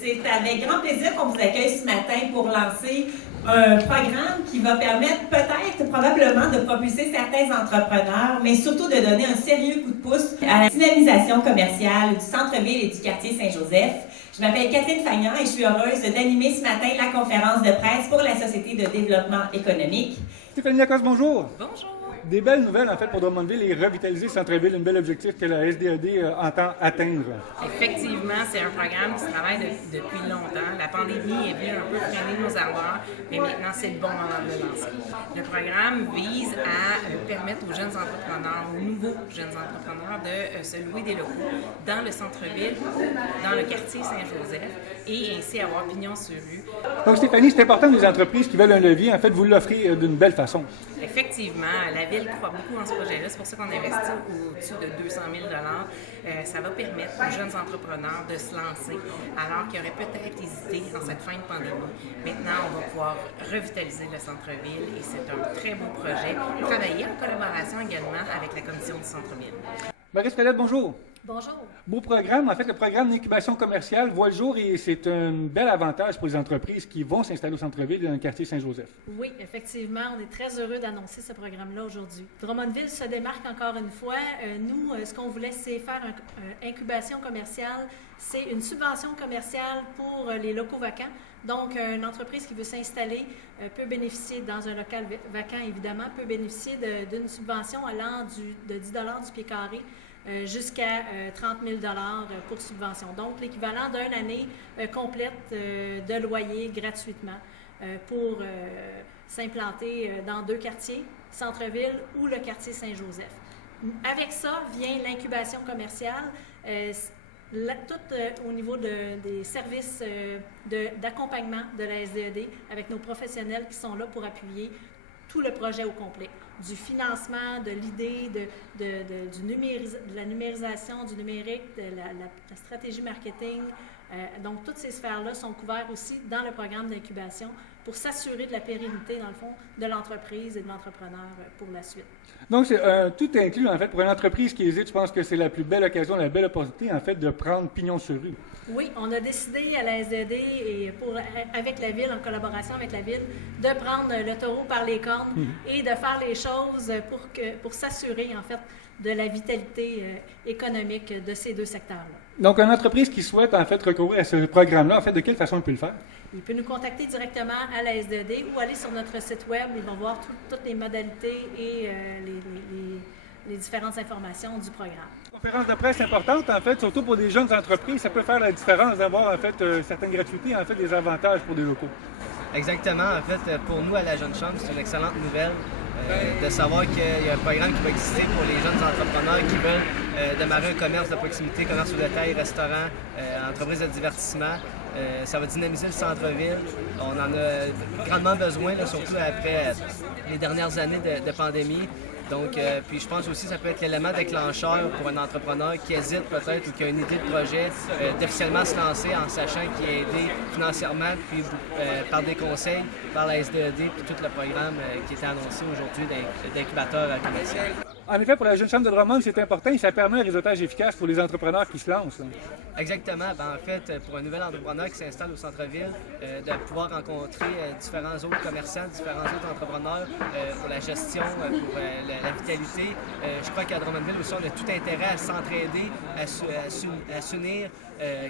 C'est avec grand plaisir qu'on vous accueille ce matin pour lancer un programme qui va permettre peut-être, probablement, de propulser certains entrepreneurs, mais surtout de donner un sérieux coup de pouce à la dynamisation commerciale du centre-ville et du quartier Saint-Joseph. Je m'appelle Catherine Fagnan et je suis heureuse d'animer ce matin la conférence de presse pour la Société de développement économique. Stéphanie Lacoste, bonjour. Bonjour. Des belles nouvelles, en fait, pour Drummondville et revitaliser le centre-ville, un bel objectif que la SDED entend atteindre. Effectivement, c'est un programme qui se travaille depuis longtemps. La pandémie est venue un peu freiner nos ardeurs, mais maintenant, c'est le bon moment de le lancer. Le programme vise à permettre aux jeunes entrepreneurs, aux nouveaux jeunes entrepreneurs, de se louer des locaux dans le centre-ville, dans le quartier Saint-Joseph, et ainsi avoir pignon sur rue. Donc, Stéphanie, c'est important que les entreprises qui veulent un levier, en fait, vous l'offrez d'une belle façon. Effectivement, la Ville croit beaucoup en ce projet-là. C'est pour ça qu'on investit au-dessus de 200 000 Ça va permettre aux jeunes entrepreneurs de se lancer alors qu'ils auraient peut-être hésité en cette fin de pandémie. Maintenant, on va pouvoir revitaliser le centre-ville et c'est un très beau projet. Travailler en collaboration également avec la commission du centre-ville. Marie Spelette, bonjour. Bonjour. Beau programme. En fait, le programme d'incubation commerciale voit le jour et c'est un bel avantage pour les entreprises qui vont s'installer au centre-ville dans le quartier Saint-Joseph. Oui, effectivement, on est très heureux d'annoncer ce programme-là aujourd'hui. Drummondville se démarque encore une fois. Nous, ce qu'on voulait, c'est faire une incubation commerciale. C'est une subvention commerciale pour les locaux vacants. Donc, une entreprise qui veut s'installer peut bénéficier dans un local vacant, évidemment, peut bénéficier d'une subvention allant de 10 $ du pied carré jusqu'à 30 000 $ pour subvention. Donc, l'équivalent d'une année complète de loyer gratuitement pour s'implanter dans 2 quartiers, centre-ville ou le quartier Saint-Joseph. Avec ça vient l'incubation commerciale. Tout au niveau des services d'accompagnement de la SDED avec nos professionnels qui sont là pour appuyer tout le projet au complet. Du financement, de l'idée, de la numérisation, du numérique, de la stratégie marketing. Donc, toutes ces sphères-là sont couvertes aussi dans le programme d'incubation pour s'assurer de la pérennité, dans le fond, de l'entreprise et de l'entrepreneur pour la suite. Donc, c'est tout inclus, en fait, pour une entreprise qui hésite, je pense que c'est la plus belle occasion, la belle opportunité, en fait, de prendre pignon sur rue. Oui, on a décidé à la SDD et avec la Ville, en collaboration avec la Ville, de prendre le taureau par les cornes et de faire les choses pour s'assurer, en fait, de la vitalité économique de ces 2 secteurs-là. Donc, une entreprise qui souhaite, en fait, recourir à ce programme-là, en fait, de quelle façon il peut le faire? Il peut nous contacter directement à la SDD ou aller sur notre site web. Ils vont voir toutes les modalités et les différentes informations du programme. Conférence de presse importante, en fait, surtout pour des jeunes entreprises. Ça peut faire la différence d'avoir, en fait, certaines gratuités, en fait, des avantages pour des locaux. Exactement. En fait, pour nous, à la Jeune Chambre, c'est une excellente nouvelle de savoir qu'il y a un programme qui va exister pour les jeunes entrepreneurs qui veulent démarrer un commerce de proximité, commerce de taille, restaurant, entreprise de divertissement. Ça va dynamiser le centre-ville. On en a grandement besoin, là, surtout après les dernières années de pandémie. Donc, puis je pense aussi que ça peut être l'élément déclencheur pour un entrepreneur qui hésite peut-être ou qui a une idée de projet d'officiellement se lancer en sachant qu'il est aidé financièrement puis par des conseils, par la SDED puis tout le programme qui est annoncé aujourd'hui d'incubateur commercial. En effet, pour la Jeune Chambre de Drummond, c'est important et ça permet un réseautage efficace pour les entrepreneurs qui se lancent. Exactement. En fait, pour un nouvel entrepreneur qui s'installe au centre-ville, de pouvoir rencontrer différents autres commerçants, différents autres entrepreneurs pour la gestion, pour la vitalité. Je crois qu'à Drummondville aussi, on a tout intérêt à s'entraider, à s'unir.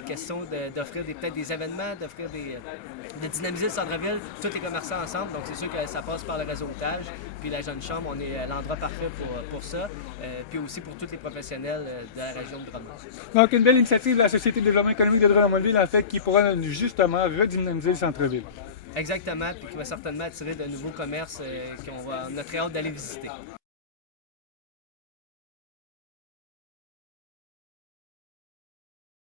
Question d'offrir peut-être des événements, de dynamiser le centre-ville, tous les commerçants ensemble. Donc, c'est sûr que ça passe par le réseautage. Puis la Jeune Chambre, on est l'endroit parfait pour ça. Puis aussi pour tous les professionnels de la région de Drummond. Donc, une belle initiative de la Société de développement économique de Drummondville, en fait, qui pourra justement redynamiser le centre-ville. Exactement, puis qui va certainement attirer de nouveaux commerces qu'on a très hâte d'aller visiter.